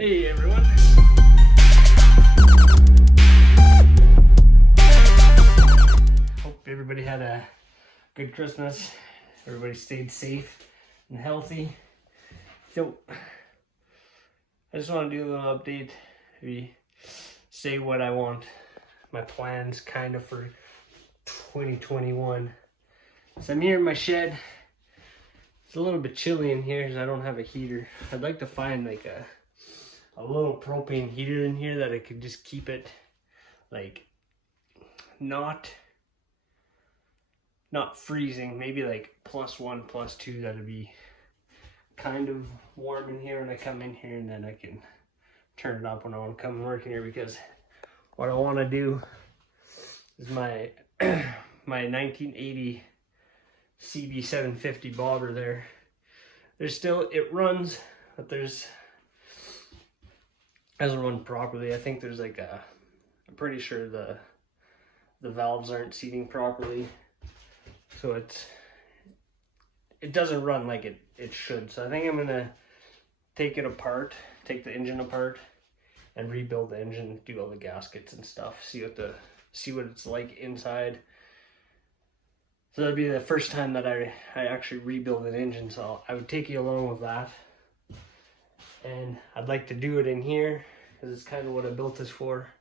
Hey everyone. Hope everybody had a good Christmas. Everybody stayed safe and healthy. So I just want to do a little update, maybe say what I want, my plans kind of for 2021. So I'm here in my shed. It's a little bit chilly in here because I don't have a heater. I'd like to find like a little propane heater in here that I could just keep it like not freezing, maybe like +1, +2. That'd be kind of warm in here when I come in here, and then I can turn it up when I want to come and work in here, because what I want to do is my my 1980 CB750 bobber there. There's still, it runs, but doesn't run properly. I think there's like I'm pretty sure the valves aren't seating properly, so it doesn't run like it should. So I think I'm gonna take it apart, take the engine apart, and rebuild the engine, do all the gaskets and stuff, see what it's like inside. So that'd be the first time that I actually rebuild an engine, so I would take you along with that. And I'd like to do it in here because it's kind of what I built this for,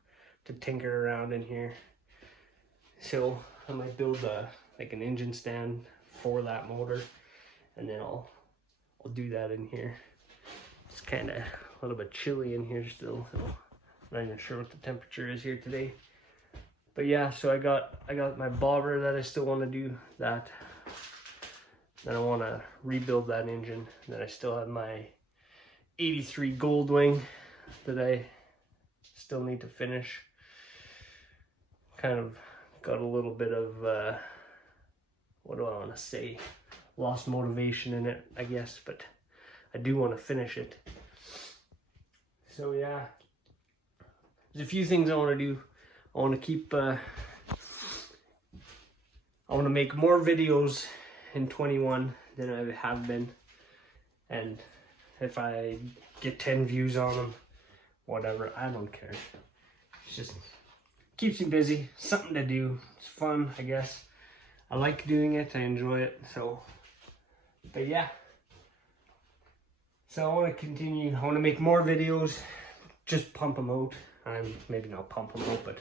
to tinker around in here. So I might build like an engine stand for that motor, and then I'll do that in here. It's kind of a little bit chilly in here still, so I'm not even sure what the temperature is here today. But yeah, so I got my bobber that I still want to do that. Then I want to rebuild that engine. Then I still have my 83 Goldwing that I still need to finish. Kind of got a little bit of what do I want to say, lost motivation in it, I guess, but I do want to finish it. So yeah, there's a few things I want to do. I want to keep I want to make more videos in 21 than I have been, and if I get 10 views on them, whatever, I don't care. It's just keeps me busy, something to do. It's fun, I guess. I like doing it, I enjoy it. So, but yeah. So I want to continue. I want to make more videos, just pump them out. Maybe not pump them out, but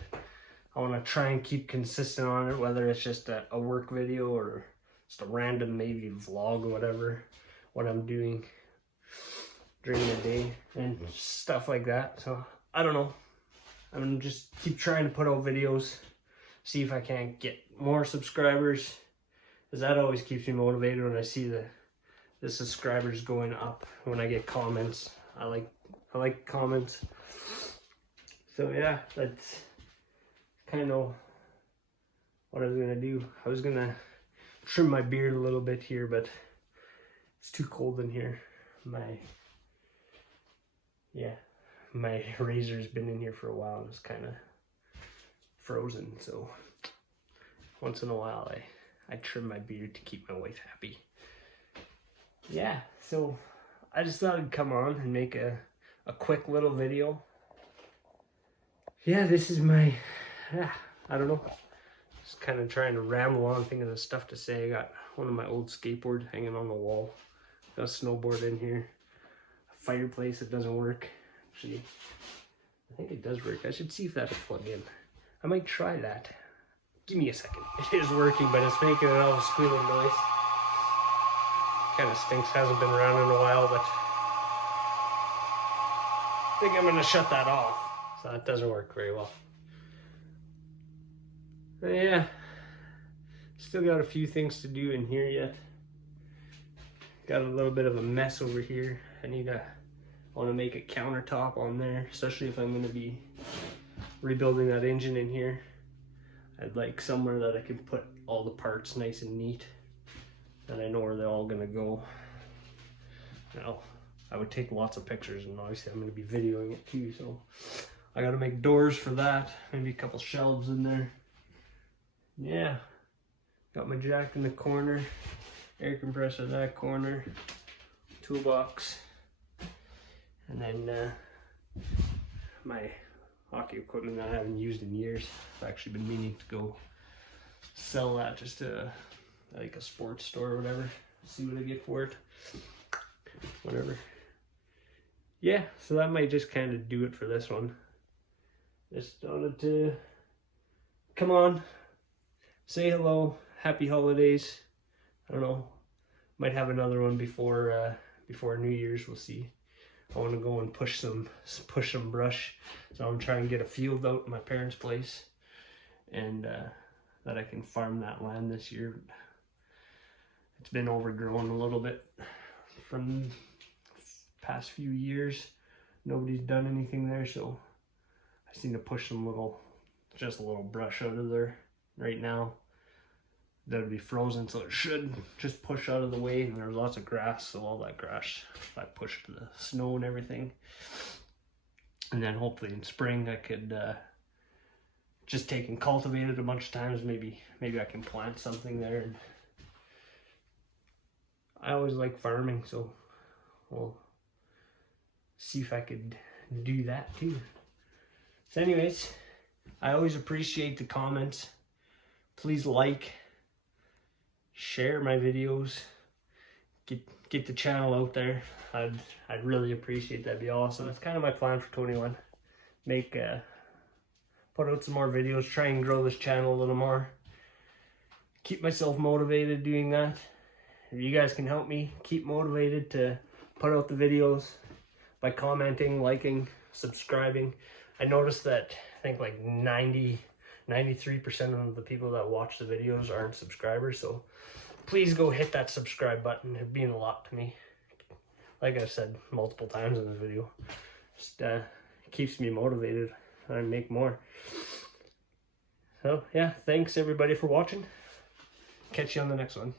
I want to try and keep consistent on it, whether it's just a work video or just a random maybe vlog or whatever, what I'm doing during the day and stuff like that. So I don't know, I'm gonna just keep trying to put out videos, see if I can't get more subscribers, because that always keeps me motivated when I see the subscribers going up. When I get comments, I like comments. So yeah, that's kind of what I was gonna do. I was gonna trim my beard a little bit here, but it's too cold in here. My razor's been in here for a while and it's kind of frozen, so once in a while I trim my beard to keep my wife happy. Yeah, so I just thought I'd come on and make a quick little video. Yeah, this is my, I don't know, just kind of trying to ramble on, thinking of stuff to say. I got one of my old skateboard hanging on the wall, got a snowboard in here, a fireplace that doesn't work. Actually, I think it does work. I should see if that'll plug in. I might try that. Give me a second. It is working, but it's making an awful squealing noise. Kind of stinks, hasn't been around in a while, but I think I'm gonna shut that off. So that doesn't work very well. But yeah, still got a few things to do in here yet. Got a little bit of a mess over here. I want to make a countertop on there, especially if I'm going to be rebuilding that engine in here. I'd like somewhere that I can put all the parts nice and neat, and I know where they're all going to go. Now, I would take lots of pictures, and obviously I'm going to be videoing it too, so I got to make doors for that, maybe a couple shelves in there. Yeah, got my jack in the corner, air compressor in that corner, toolbox, and then my hockey equipment that I haven't used in years. I've actually been meaning to go sell that just to like a sports store or whatever. See what I get for it. Whatever. Yeah, so that might just kind of do it for this one. Just wanted to come on, say hello, happy holidays. I don't know, might have another one before New Year's. We'll see. I want to go and push some brush, so I'm trying to get a field out in my parents' place, and that I can farm that land this year. It's been overgrown a little bit from past few years. Nobody's done anything there, so I just need to push just a little brush out of there right now. That'll be frozen, so it should just push out of the way. And there's lots of grass, so all that grass, if I push to the snow and everything, and then hopefully in spring I could just take and cultivate it a bunch of times. Maybe I can plant something there. And I always like farming, so we'll see if I could do that too. So anyways, I always appreciate the comments. Please like, share my videos, get the channel out there. I'd really appreciate that. That'd be awesome. That's kind of my plan for 21. Put out some more videos, try and grow this channel a little more. Keep myself motivated doing that. If you guys can help me keep motivated to put out the videos by commenting, liking, subscribing. I noticed that I think like 93% of the people that watch the videos aren't subscribers, so please go hit that subscribe button. It'd mean a lot to me. Like I've said multiple times in this video, just keeps me motivated and make more. So yeah, thanks everybody for watching. Catch you on the next one.